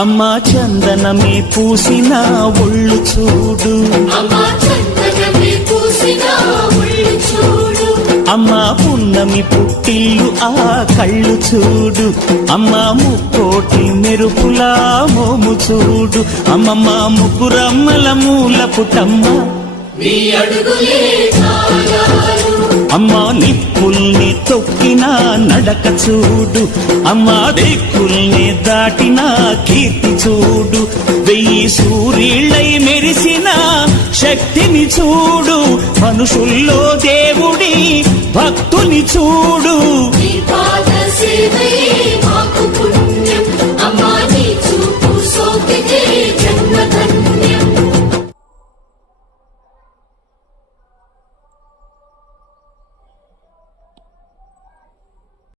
అమ్మా చందనమే పూసిన ఒళ్ళు చూడు, అమ్మా పున్నమి పుట్టిల్లు ఆ కళ్ళు చూడు, అమ్మా ముక్కోటి మెరుపులా మోము చూడు, అమ్మమ్మ ముగ్గురమ్మల మూల పుటమ్మ అమ్మా నిప్పుల్ని తొక్కిన నడక చూడు, అమ్మా దిక్కుల్ని దాటిన కీర్తి చూడు, 1000 సూర్యుళ్ళై మెరిసిన శక్తిని చూడు, మనుషుల్లో దేవుడి భక్తుని చూడు.